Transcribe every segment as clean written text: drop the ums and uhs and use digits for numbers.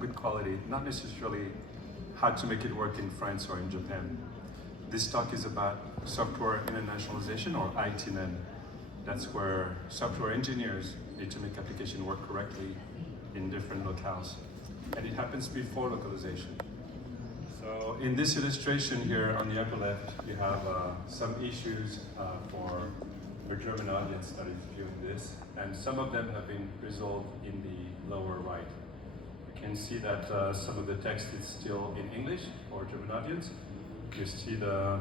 good quality, not necessarily how to make it work in France or in Japan. This talk is about software internationalization, or i18n. That's where software engineers need to make application work correctly in different locales. And it happens before localization. So in this illustration here on the upper left, you have some issues for a German audience that is viewing this, and some of them have been resolved in the lower right. You can see that some of the text is still in English for German audience. You see the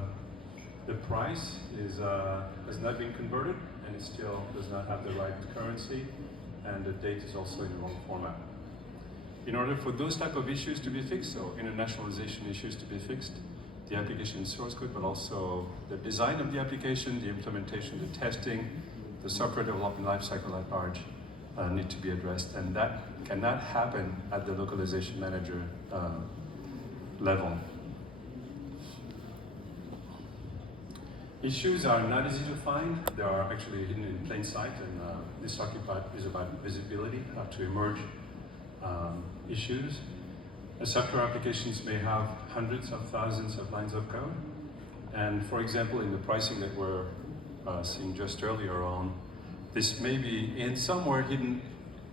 price has not been converted, and it still does not have the right currency, and the date is also in the wrong format. In order for those type of issues to be fixed, so internationalization issues to be fixed, the application source code, but also the design of the application, the implementation, the testing, the software development lifecycle at large need to be addressed, and that cannot happen at the localization manager level. Issues are not easy to find. They are actually hidden in plain sight, and this talk is about visibility, how to emerge issues. Software applications may have hundreds of thousands of lines of code. And for example, in the pricing that we're seeing just earlier on, this may be in somewhere hidden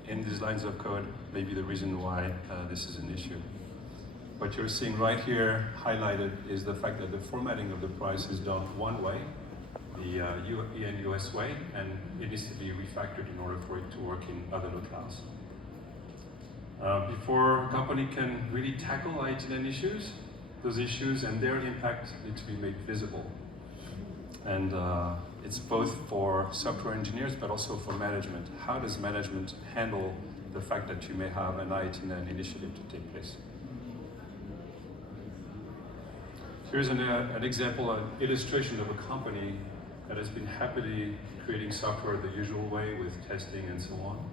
in these lines of code, maybe the reason why this is an issue. What you're seeing right here highlighted is the fact that the formatting of the price is done one way, the US way, and it needs to be refactored in order for it to work in other locales. Before a company can really tackle i18n issues, those issues and their impact need to be made visible. And it's both for software engineers, but also for management. How does management handle the fact that you may have an i18n initiative to take place? Here's an example, an illustration of a company that has been happily creating software the usual way with testing and so on.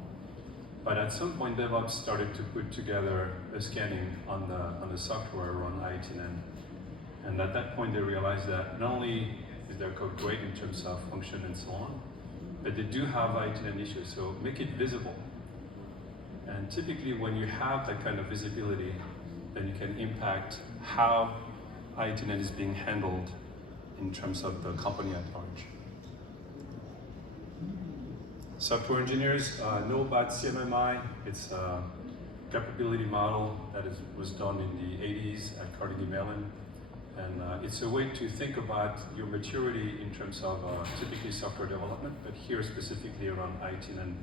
But at some point, DevOps started to put together a scanning on the software on i18n. And at that point, they realized that not only is their code great in terms of function and so on, but they do have i18n issues, so make it visible. And typically, when you have that kind of visibility, then you can impact how i18n is being handled in terms of the company at large. Software engineers know about CMMI. It's a capability model that was done in the 80s at Carnegie Mellon. And it's a way to think about your maturity in terms of typically software development, but here specifically around i18n.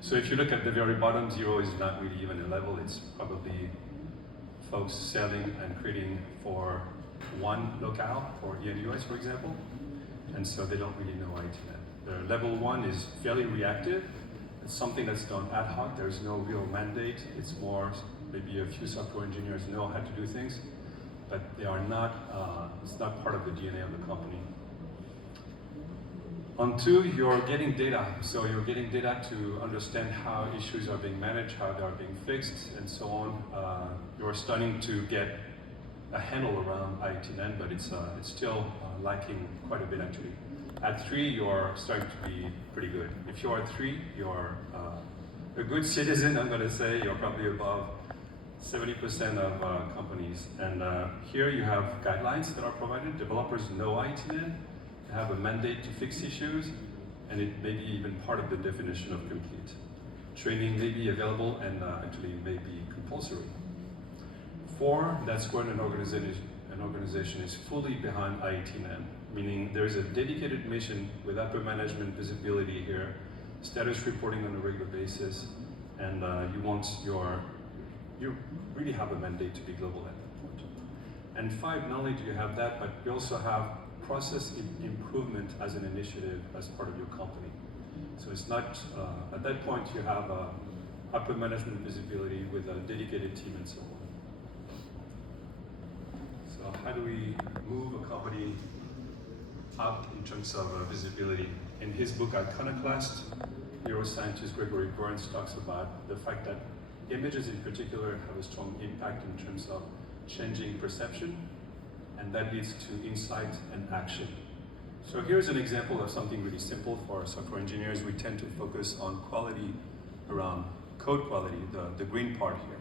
So if you look at the very bottom, 0 is not really even a level. It's probably folks selling and creating for one locale, for EN/US, for example. And so they don't really know i18n. The level 1 is fairly reactive. It's something that's done ad hoc. There's no real mandate. It's more, maybe a few software engineers know how to do things, but they are not, it's not part of the DNA of the company. On 2, you're getting data. So you're getting data to understand how issues are being managed, how they are being fixed, and so on. You're starting to get a handle around i18n, but it's still lacking quite a bit actually. At 3, you're starting to be pretty good. If you're at 3, you're a good citizen, I'm going to say. You're probably above 70% of companies. And here you have guidelines that are provided. Developers know i18n, they have a mandate to fix issues, and it may be even part of the definition of complete. Training may be available and actually may be compulsory. 4, that's when an organization is fully behind i18n, meaning there's a dedicated mission with upper management visibility here, status reporting on a regular basis, and you really have a mandate to be global at that point. And 5, not only do you have that, but you also have process improvement as an initiative as part of your company. So it's not, at that point you have upper management visibility with a dedicated team and so on. So how do we move a company up in terms of visibility? In his book Iconoclast, neuroscientist Gregory Burns talks about the fact that images in particular have a strong impact in terms of changing perception, and that leads to insight and action. So here's an example of something really simple for software engineers. We tend to focus on quality around code quality, the green part here.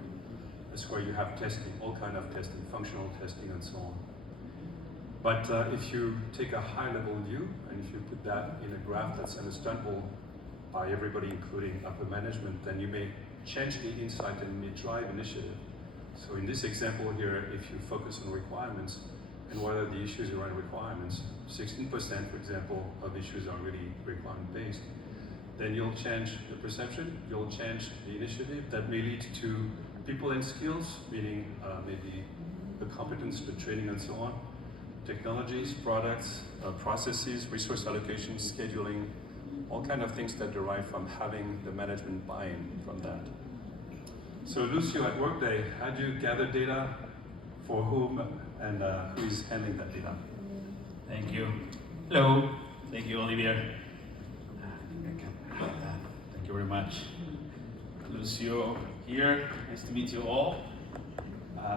That's where you have testing, all kind of testing, functional testing and so on. But if you take a high-level view, and if you put that in a graph that's understandable by everybody, including upper management, then you may change the insight and may drive initiative. So in this example here, if you focus on requirements and what are the issues around requirements, 16%, for example, of issues are really requirement-based, then you'll change the perception, you'll change the initiative. That may lead to people and skills, meaning maybe the competence, the training and so on, technologies, products, processes, resource allocation, scheduling, all kind of things that derive from having the management buy-in from that. So Lucio, at Workday, how do you gather data, for whom, and who is handling that data? Thank you. Hello. Thank you, Olivier. Thank you very much. Lucio here. Nice to meet you all.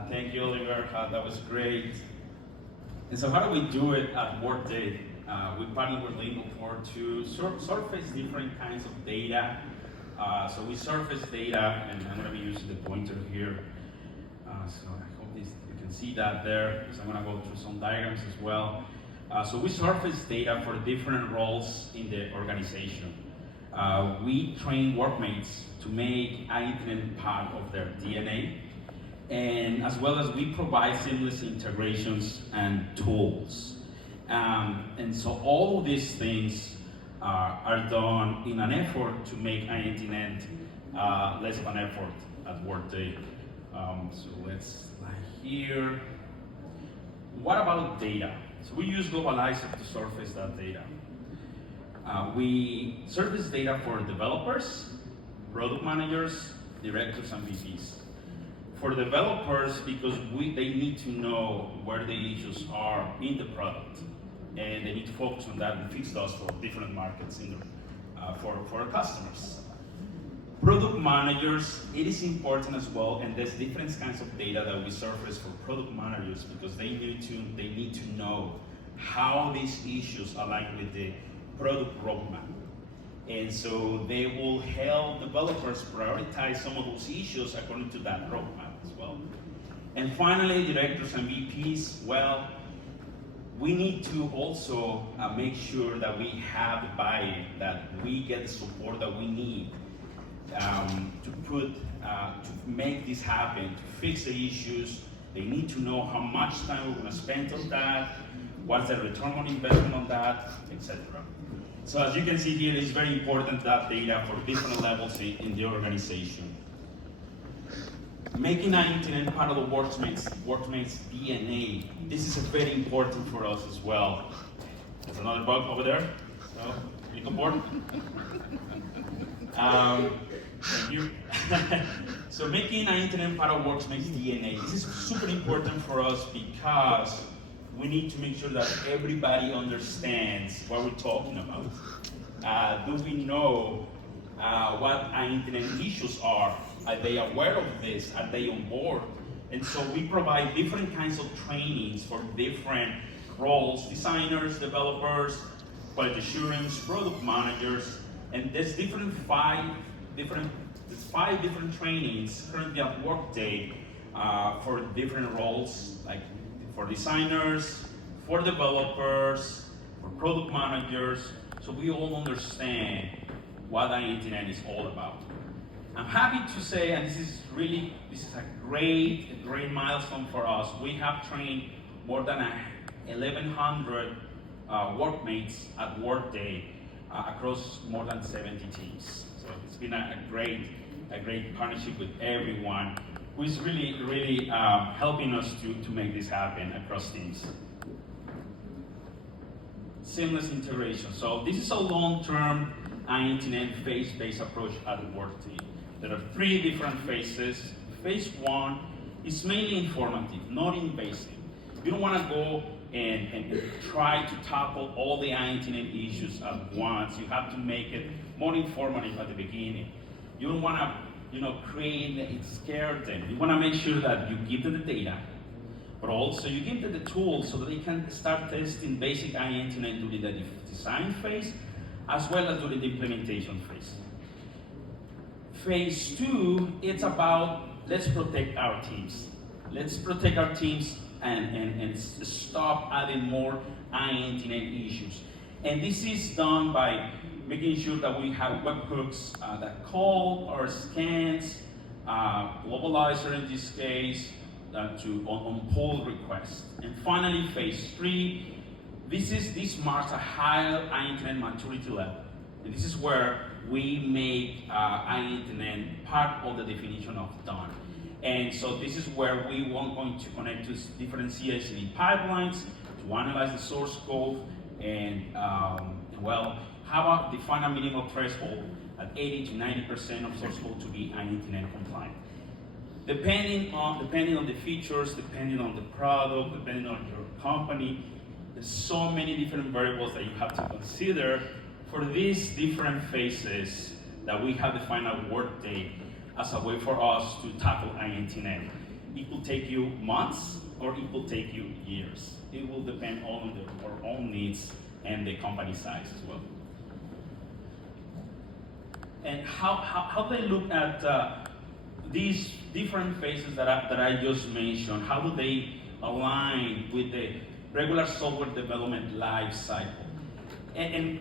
Thank you, Olivier. That was great. And so how do we do it at Workday? We partner with Lingoport to surface different kinds of data. So we surface data, and I'm going to be using the pointer here. So I hope you can see that there, because I'm going to go through some diagrams as well. So we surface data for different roles in the organization. We train workmates to make i18n part of their DNA, and as well as we provide seamless integrations and tools. And so all of these things are done in an effort to make i18n less of an effort at Workday. So let's slide here. What about data? So we use Globalizer to surface that data. We surface data for developers, product managers, directors, and VPs. For developers, because they need to know where the issues are in the product, and they need to focus on that and fix those for different markets for our customers. Product managers, it is important as well, and there's different kinds of data that we surface for product managers because they need to know how these issues align with the product roadmap. And so they will help developers prioritize some of those issues according to that roadmap as well. And finally, directors and VPs, well, we need to also make sure that we have the buy-in, that we get the support that we need to make this happen, to fix the issues. They need to know how much time we're going to spend on that, what's the return on investment on that, etc. So as you can see here, it's very important that data for different levels in the organization. Making i18n part of the workmate's DNA, this is very important for us as well. There's another bug over there, so Lingoport. Thank you. So making i18n part of workmate's DNA, this is super important for us because we need to make sure that everybody understands what we're talking about. Do we know what i18n issues are? Are they aware of this? Are they on board? And so we provide different kinds of trainings for different roles, designers, developers, quality assurance, product managers, and there's five different trainings currently at Workday for different roles, like for designers, for developers, for product managers, so we all understand what i18n is all about. I'm happy to say, and this is a great milestone for us. We have trained more than 1,100 workmates at Workday across more than 70 teams. So it's been a great partnership with everyone who is really helping us to make this happen across teams. Seamless integration. So this is a long-term i18n phase-based approach at Workday. There are 3 different phases. Phase 1 is mainly informative, not invasive. You don't want to go and try to tackle all the i18n issues at once. You have to make it more informative at the beginning. You don't want to, create and scare them. You want to make sure that you give them the data, but also you give them the tools so that they can start testing basic i18n during the design phase, as well as during the implementation phase. Phase 2, it's about let's protect our teams. Let's protect our teams and stop adding more i18n issues. And this is done by making sure that we have webhooks that call or scans, globalizer in this case, on pull requests. And finally, phase 3, this marks a higher i18n maturity level. And this is where we make i18n part of the definition of done. And so this is where we want going to connect to different CI/CD pipelines to analyze the source code and well, how about define a minimal threshold at 80 to 90% of source code to be i18n compliant. Depending on the features, depending on the product, depending on your company, there's so many different variables that you have to consider for these different phases that we have defined at Workday as a way for us to tackle i18n. It will take you months or it will take you years. It will depend on our own needs and the company size as well. And how they look at these different phases that I just mentioned, how do they align with the regular software development life cycle? And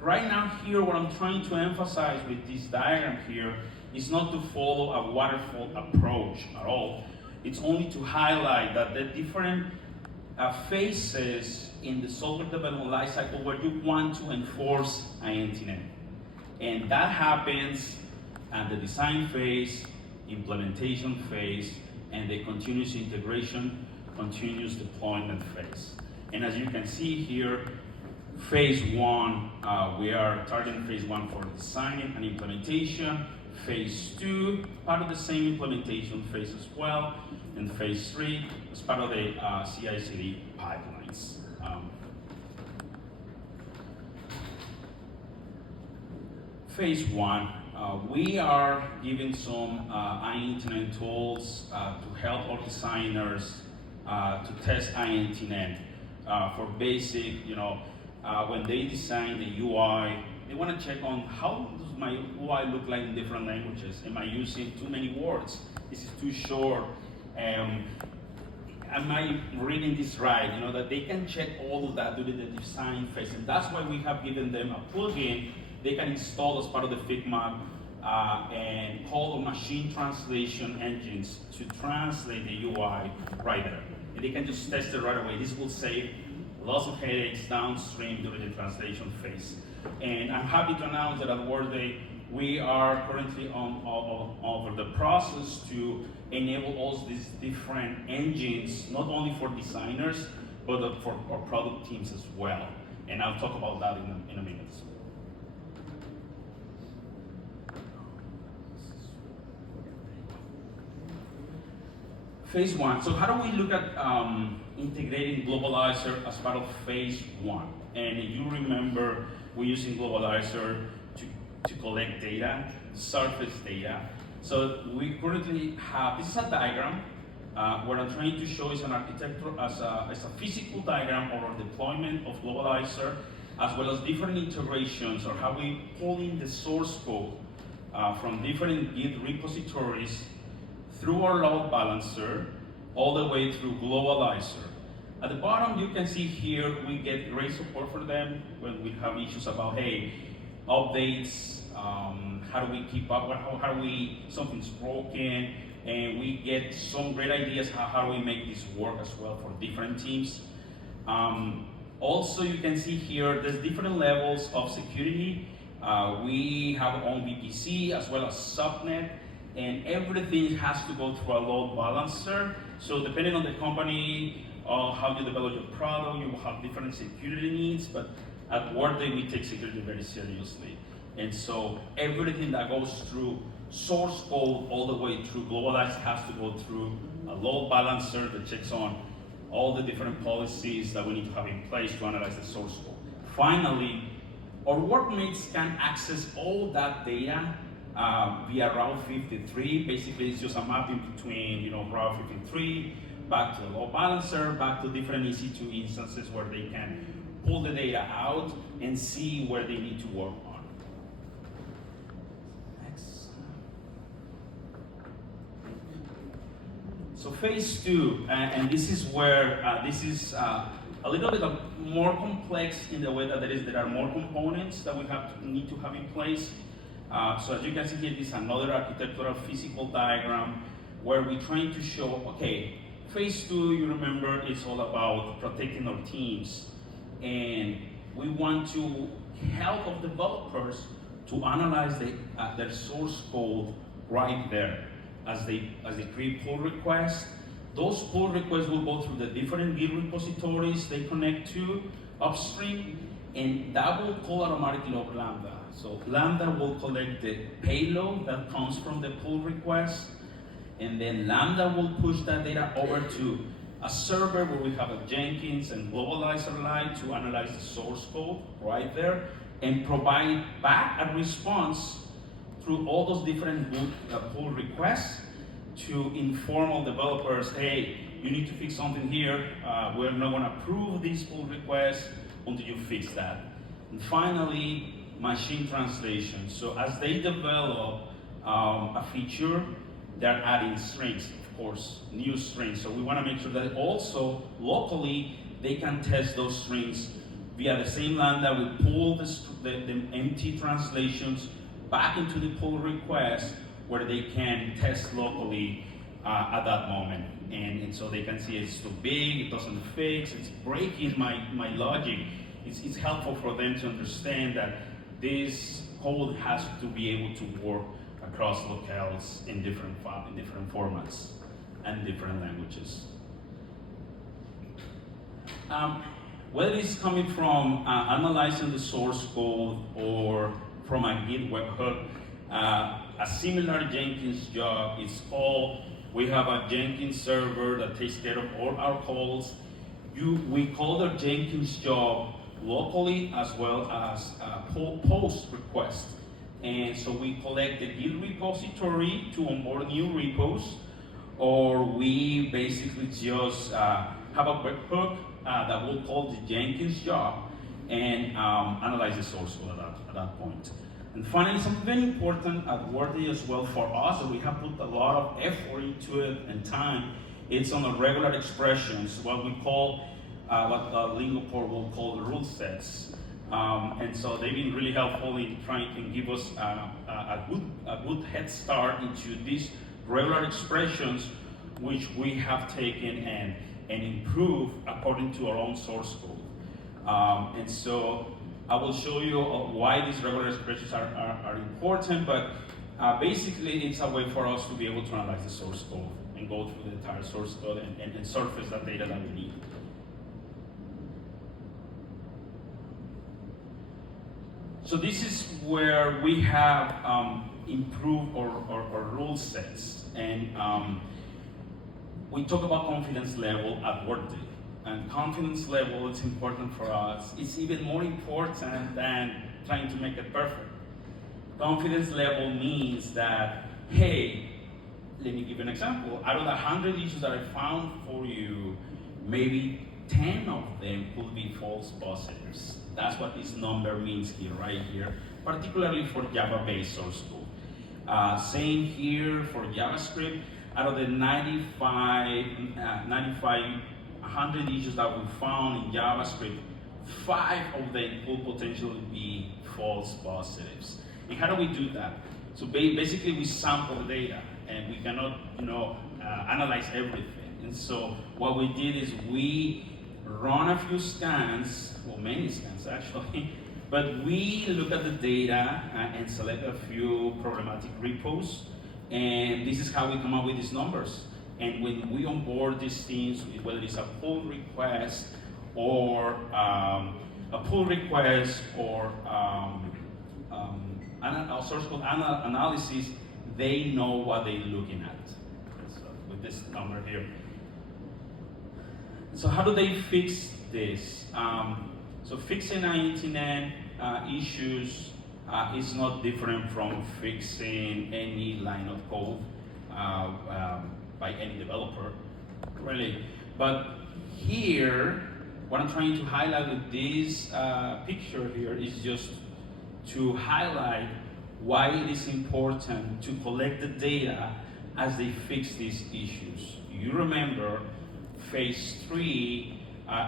right now here, what I'm trying to emphasize with this diagram here is not to follow a waterfall approach at all. It's only to highlight that the different phases in the software development life cycle where you want to enforce i18n. And that happens at the design phase, implementation phase, and the continuous integration, continuous deployment phase. And as you can see here, phase 1, we are targeting phase 1 for designing and implementation. Phase 2, part of the same implementation phase as well. And phase 3 as part of the CI/CD pipelines. Phase 1, we are giving some i18n tools to help our designers to test i18n for basic, when they design the UI, they want to check on how does my UI look like in different languages. Am I using too many words? This is too short. Am I reading this right? That they can check all of that during the design phase. And that's why we have given them a plugin they can install as part of the FIGMA and call machine translation engines to translate the UI right there. And they can just test it right away. This will save lots of headaches downstream during the translation phase. And I'm happy to announce that at Workday, we are currently over the process to enable all these different engines, not only for designers, but for our product teams as well. And I'll talk about that in a minute. Phase 1, so how do we look at integrating Globalizer as part of phase 1? And you remember we're using Globalizer to collect data, surface data. So we currently have, this is a diagram. What I'm trying to show is an architecture as a physical diagram of our deployment of Globalizer, as well as different integrations or how we pull in the source code from different Git repositories through our load balancer, all the way through Globalizer. At the bottom, you can see here, we get great support for them when we have issues about, hey, updates, how do we keep up, how do we, something's broken, and we get some great ideas how do we make this work as well for different teams. Also, you can see here, there's different levels of security. We have our own VPC as well as subnet, and everything has to go through a load balancer. So depending on the company, how you develop your product, you will have different security needs, but at Workday, we take security very seriously. And so everything that goes through source code all the way through Globalize has to go through a load balancer that checks on all the different policies that we need to have in place to analyze the source code. Finally, our workmates can access all that data via Route 53. Basically, it's just a mapping between Route 53, back to the load balancer, back to different EC2 instances where they can pull the data out and see where they need to work on. Next. So phase two, and this is where this is a little bit more complex in the way that there are more components that we need to have in place. So as you can see here, this is another architectural physical diagram where we're trying to show, okay, phase two, you remember, is all about protecting our teams. And we want to help our developers to analyze their source code right there. As they create pull requests, those pull requests will go through the different Git repositories they connect to upstream, and that will call automatically over Lambda. So Lambda will collect the payload that comes from the pull request, and then Lambda will push that data over to a server where we have a Jenkins and Globalizer Lite to analyze the source code right there, and provide back a response through all those different pull requests to inform all developers, hey, you need to fix something here. We're not going to approve this pull request until you fix that. And finally, machine translation. So as they develop a feature, they're adding strings, of course, new strings. So we want to make sure that also locally they can test those strings via the same Lambda. We pull the empty translations back into the pull request where they can test locally at that moment. And so they can see it's too big, it doesn't fix, it's breaking my logic. It's helpful for them to understand that this code has to be able to work across locales in different formats and different languages. Whether it's coming from analyzing the source code or from a Git webhook, a similar Jenkins job is all, we have a Jenkins server that takes care of all our calls. We call the Jenkins job locally as well as post request. And so we collect the Git repository to onboard new repos, or we basically just have a webhook that will call the Jenkins job and analyze the source code at that point. And finally, something very important at Workday as well for us, that we have put a lot of effort into it and time, it's on the regular expressions, what we call, what Lingoport will call rule sets. And so they've been really helpful in trying to give us a good head start into these regular expressions, which we have taken and improved according to our own source code. And so I will show you why these regular expressions are important, but basically it's a way for us to be able to analyze the source code and go through the entire source code and surface that data that we need. So this is where we have improved our rule sets, and we talk about confidence level at Workday. And confidence level is important for us. It's even more important than trying to make it perfect. Confidence level means that, hey, let me give you an example. Out of the 100 issues that I found for you, maybe 10 of them could be false positives. That's what this number means here, right here, particularly for Java-based source code. Same here for JavaScript. Out of the 100 issues that we found in JavaScript, 5 of them could potentially be false positives. And how do we do that? So basically we sample the data, and we cannot, analyze everything. And so what we did is we run a few scans, well, many scans actually, but we look at the data and select a few problematic repos, and this is how we come up with these numbers. And when we onboard these things, whether it's a pull request or a source code analysis, they know what they're looking at. So with this number here. So how do they fix this? So fixing i18n issues is not different from fixing any line of code by any developer, really. But here, what I'm trying to highlight with this picture here is just to highlight why it is important to collect the data as they fix these issues. You remember phase 3,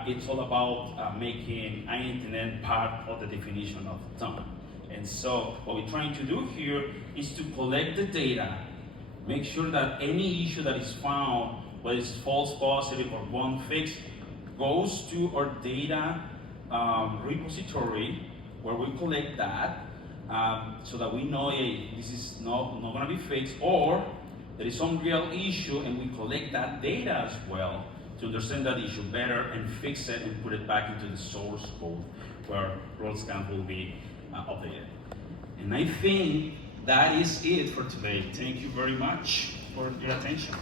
it's all about making i18n part of the definition of done. And so what we're trying to do here is to collect the data, make sure that any issue that is found, whether it's false positive or bug fix, goes to our data repository where we collect that so that we know, hey, this is not going to be fixed, or there is some real issue and we collect that data as well to understand that issue better and fix it and put it back into the source code where role scan will be updated. And I think that is it for today. Thank you very much for your attention.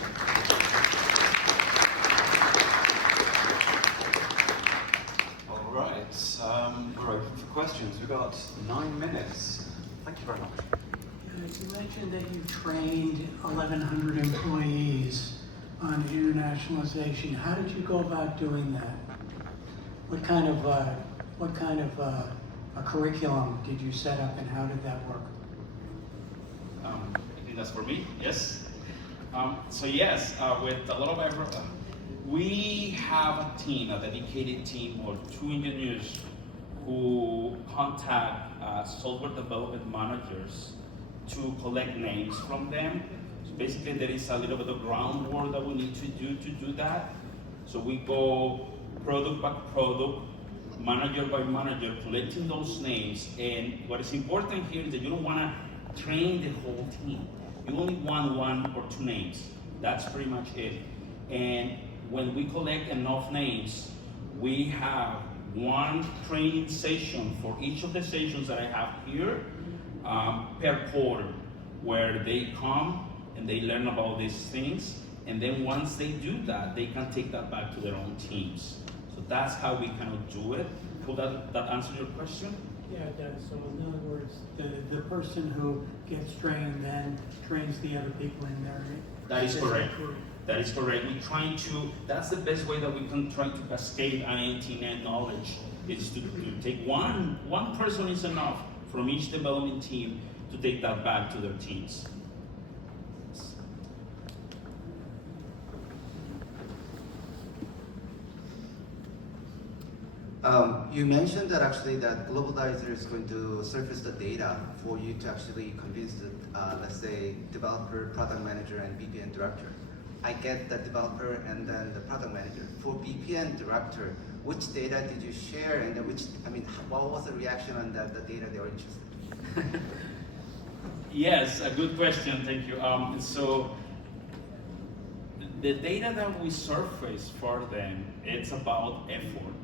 All right, we're open for questions. We've got 9 minutes. Thank you very much. You mentioned that you trained 1,100 employees on internationalization. How did you go about doing that? What kind of a curriculum did you set up, and how did that work? I think that's for me. Yes. So yes, with a lot of effort, we have a team, a dedicated team of 2 engineers who contact software development managers to collect names from them. So basically there is a little bit of groundwork that we need to do that. So we go product by product, manager by manager, collecting those names. And what is important here is that you don't want to train the whole team. You only want 1 or 2 names. That's pretty much it. And when we collect enough names, we have 1 training session for each of the sessions that I have here per quarter, where they come and they learn about these things, and then once they do that, they can take that back to their own teams. So that's how we kind of do it. Could that answer your question? Yeah, it does. So in other words, the person who gets trained then trains the other people in there, right? That is correct. That is correct. We're trying to, that's the best way that we can try to cascade i18n knowledge, is to take one person is enough from each development team to take that back to their teams. You mentioned that actually that Globalizer is going to surface the data for you to actually convince the, let's say, developer, product manager, and BPN director. I get the developer and then the product manager. For BPN director, which data did you share, and then what was the reaction on the data they were interested in? Yes, a good question, thank you. So the data that we surface for them, it's about effort,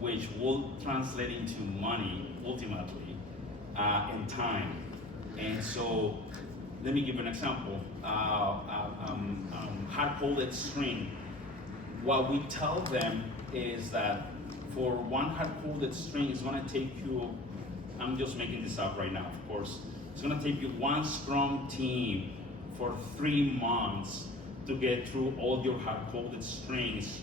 which will translate into money ultimately, and time. And so let me give you an example. Hard-coded string. What we tell them is that for 1 hard-coded string, it's going to take you, I'm just making this up right now, of course. It's going to take you 1 Scrum team for 3 months to get through all your hard-coded strings.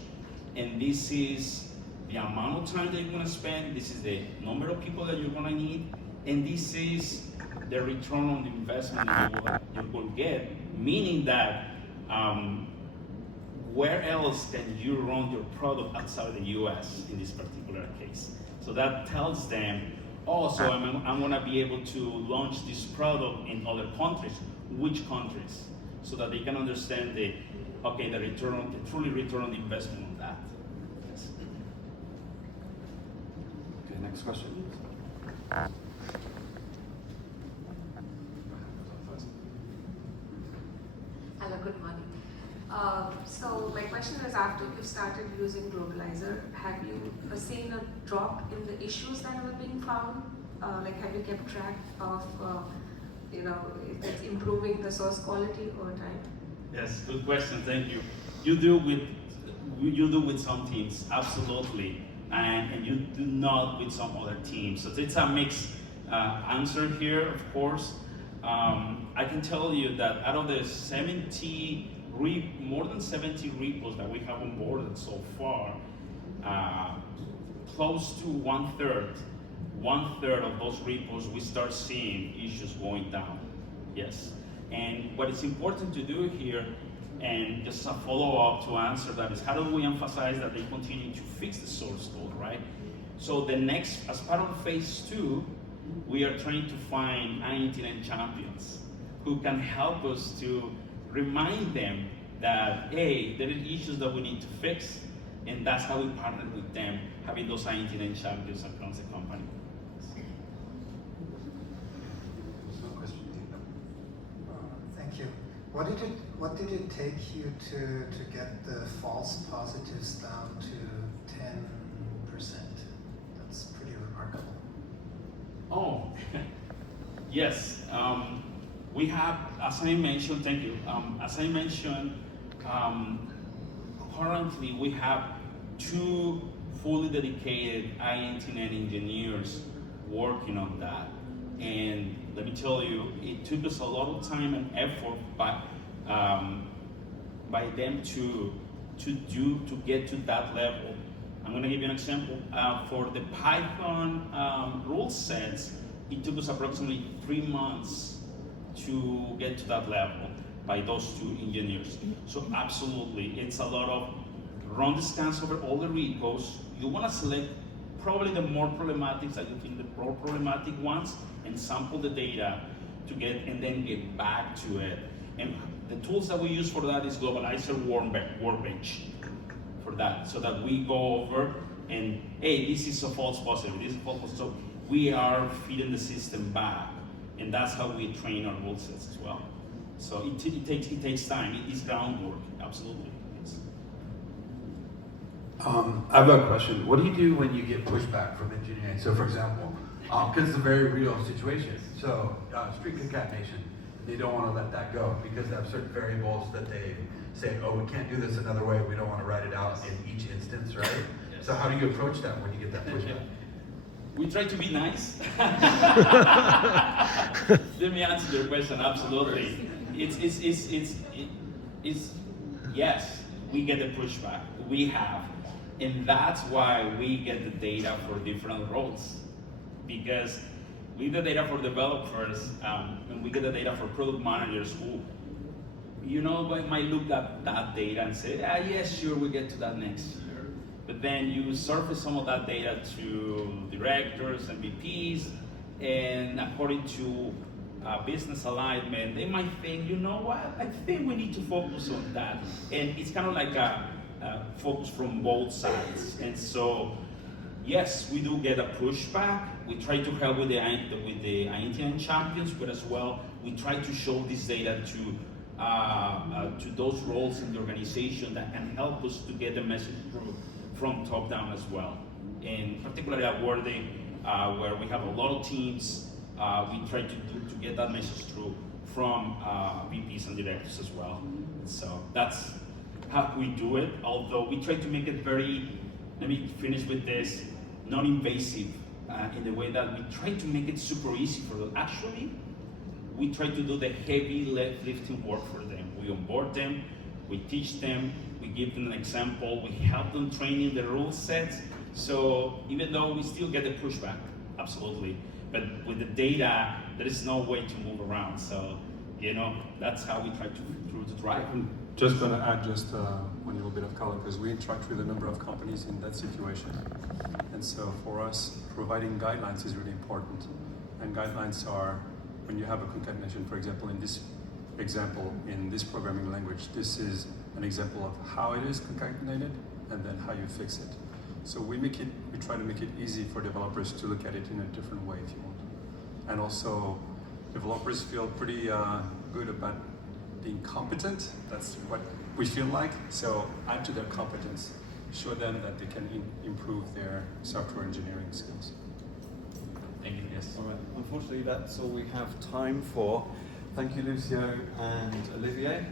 And this is the amount of time that you're going to spend, this is the number of people that you're going to need, and this is the return on the investment that you will get, meaning that where else can you run your product outside the US in this particular case? So that tells them, oh, so I'm going to be able to launch this product in other countries. Which countries? So that they can understand the truly return on the investment on that. Yes. Okay, next question. Hello, good morning. So my question is, after you started using Globalizer, have you seen a drop in the issues that were being found? Have you kept track of, if it's improving the source quality over time? Yes, good question, thank you. You do with some teams, absolutely, and you do not with some other teams. So it's a mixed answer here, of course. I can tell you that out of the more than 70 repos that we have onboarded so far, close to one third of those repos, we start seeing issues going down. Yes. And what is important to do here, and just a follow-up to answer that, is how do we emphasize that they continue to fix the source code, right? So the next, as part of phase 2, we are trying to find i18n champions who can help us to remind them that, hey, there are issues that we need to fix, and that's how we partner with them, having those i18n champions across the company. Thank you. What did it take you to get the false positives down to 10%? That's pretty remarkable. Oh, yes. We have, as I mentioned, thank you. As I mentioned, currently we have 2 fully dedicated i18n engineers working on that. And let me tell you, it took us a lot of time and effort by them to get to that level. I'm going to give you an example. For the Python rule sets, it took us approximately 3 months to get to that level by those 2 engineers. So absolutely, it's a lot of run the scans over all the repos. You want to select probably the more problematic, that you think the more problematic ones, and sample the data to get, and then get back to it. And the tools that we use for that is Globalizer Workbench for that, so that we go over and, hey, this is a false positive, this is a false positive. So we are feeding the system back, and that's how we train our rule sets as well. So it takes time. It is groundwork, absolutely. Yes. I've got a question. What do you do when you get pushback from engineering? So, for example, because it's a very real situation. So, street concatenation, they don't want to let that go because they have certain variables that they say, oh, we can't do this another way. We don't want to write it out in each instance, right? Yes. So, how do you approach that when you get that pushback? We try to be nice. Let me answer your question. Absolutely. It's yes, we get the pushback. We have. And that's why we get the data for different roles. Because we get the data for developers, and we get the data for product managers who, might look at that data and say, yes, sure, we get to that next year. But then you surface some of that data to directors and VPs, and according to business alignment, they might think, you know what, I think we need to focus on that. And it's kind of like a focus from both sides. And so, yes, we do get a pushback. We try to help with the i18n champions, but as well, we try to show this data to those roles in the organization that can help us to get the message through from top down as well. And particularly at Workday, where we have a lot of teams, we try to get that message through from VPs and directors as well. So that's how we do it, although we try to make it very, let me finish with this, non-invasive in the way that we try to make it super easy for them. Actually, we try to do the heavy lifting work for them. We onboard them, we teach them, we give them an example, we help them train in the rule sets. So even though we still get the pushback, absolutely, but with the data, there is no way to move around. So, that's how we try to drive. I'm just going to add one little bit of color, because we interact with a number of companies in that situation. And so for us, providing guidelines is really important. And guidelines are, when you have a concatenation, for example, in this example, in this programming language, this is an example of how it is concatenated and then how you fix it. So we try to make it easy for developers to look at it in a different way, if you want. And also, developers feel pretty good about being competent. That's what we feel like. So add to their competence. Show them that they can improve their software engineering skills. Thank you, yes. All right. Unfortunately, that's all we have time for. Thank you, Lucio and Olivier.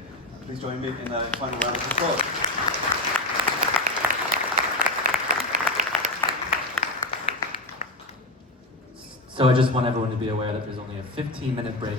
Please join me in a final round of applause. So I just want everyone to be aware that there's only a 15-minute break